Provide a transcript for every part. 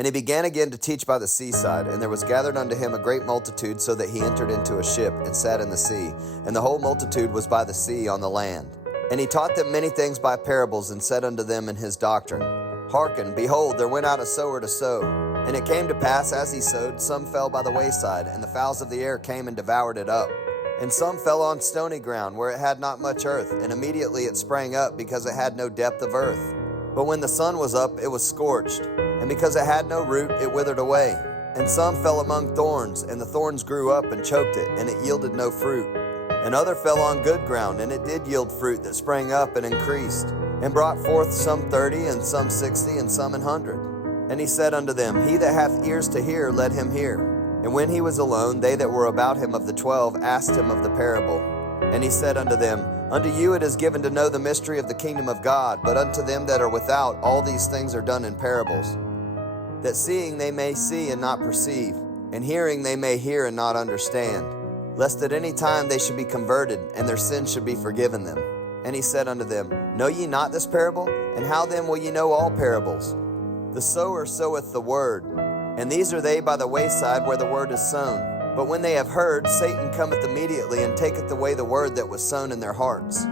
And he began again to teach by the seaside, and there was gathered unto him a great multitude, so that he entered into a ship, and sat in the sea. And the whole multitude was by the sea on the land. And he taught them many things by parables, and said unto them in his doctrine, Hearken, behold, there went out a sower to sow. And it came to pass, as he sowed, some fell by the wayside, and the fowls of the air came and devoured it up. And some fell on stony ground, where it had not much earth, and immediately it sprang up, because it had no depth of earth. But when the sun was up, it was scorched, and because it had no root, it withered away. And some fell among thorns, and the thorns grew up and choked it, and it yielded no fruit. And other fell on good ground, and it did yield fruit that sprang up and increased, and brought forth some 30, and some 60, and some 100. And he said unto them, He that hath ears to hear, let him hear. And when he was alone, they that were about him of the 12 asked him of the parable. And he said unto them, Unto you it is given to know the mystery of the kingdom of God, but unto them that are without all these things are done in parables, that seeing they may see and not perceive, and hearing they may hear and not understand, lest at any time they should be converted, and their sins should be forgiven them. And he said unto them, Know ye not this parable? And how then will ye know all parables? The sower soweth the word, and these are they by the wayside where the word is sown. But when they have heard, Satan cometh immediately, and taketh away the word that was sown in their hearts.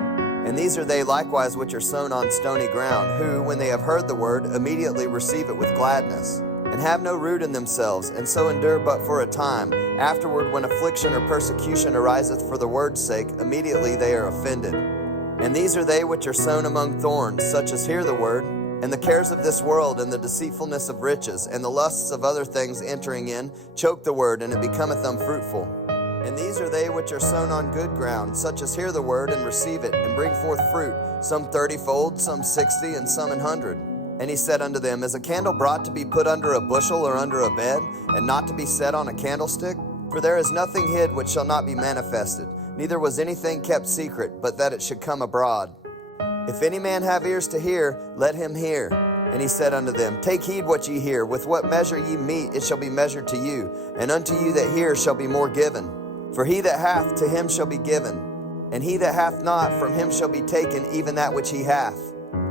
And these are they likewise which are sown on stony ground, who, when they have heard the word, immediately receive it with gladness, and have no root in themselves, and so endure but for a time. Afterward, when affliction or persecution ariseth for the word's sake, immediately they are offended. And these are they which are sown among thorns, such as hear the word, and the cares of this world, and the deceitfulness of riches, and the lusts of other things entering in, choke the word, and it becometh unfruitful. And these are they which are sown on good ground, such as hear the word, and receive it, and bring forth fruit, some 30-fold, some 60, and some 100. And he said unto them, Is a candle brought to be put under a bushel or under a bed, and not to be set on a candlestick? For there is nothing hid which shall not be manifested, neither was anything kept secret, but that it should come abroad. If any man have ears to hear, let him hear. And he said unto them, Take heed what ye hear. With what measure ye mete, it shall be measured to you. And unto you that hear shall be more given. For he that hath, to him shall be given. And he that hath not, from him shall be taken even that which he hath.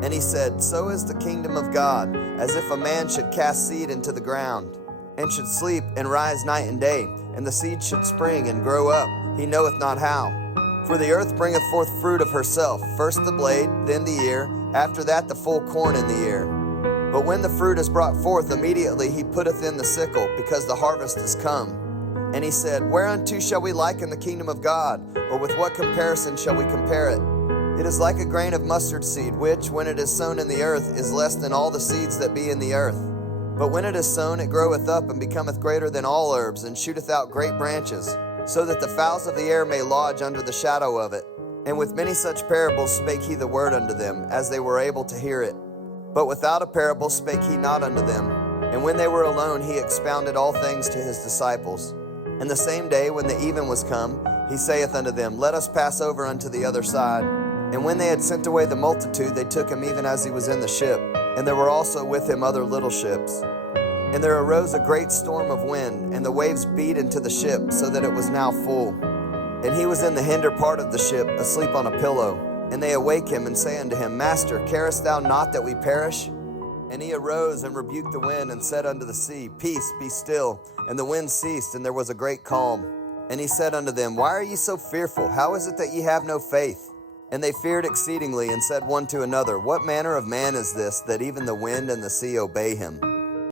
And he said, So is the kingdom of God, as if a man should cast seed into the ground, and should sleep and rise night and day, and the seed should spring and grow up, he knoweth not how. For the earth bringeth forth fruit of herself, first the blade, then the ear, after that the full corn in the ear. But when the fruit is brought forth, immediately he putteth in the sickle, because the harvest is come. And he said, Whereunto shall we liken the kingdom of God? Or with what comparison shall we compare it? It is like a grain of mustard seed, which, when it is sown in the earth, is less than all the seeds that be in the earth. But when it is sown, it groweth up, and becometh greater than all herbs, and shooteth out great branches, so that the fowls of the air may lodge under the shadow of it. And with many such parables spake he the word unto them, as they were able to hear it. But without a parable spake he not unto them. And when they were alone, he expounded all things to his disciples. And the same day, when the even was come, he saith unto them, Let us pass over unto the other side. And when they had sent away the multitude, they took him even as he was in the ship. And there were also with him other little ships. And there arose a great storm of wind, and the waves beat into the ship, so that it was now full. And he was in the hinder part of the ship, asleep on a pillow. And they awake him, and say unto him, Master, carest thou not that we perish? And he arose and rebuked the wind, and said unto the sea, Peace, be still. And the wind ceased, and there was a great calm. And he said unto them, Why are ye so fearful? How is it that ye have no faith? And they feared exceedingly, and said one to another, What manner of man is this, that even the wind and the sea obey him?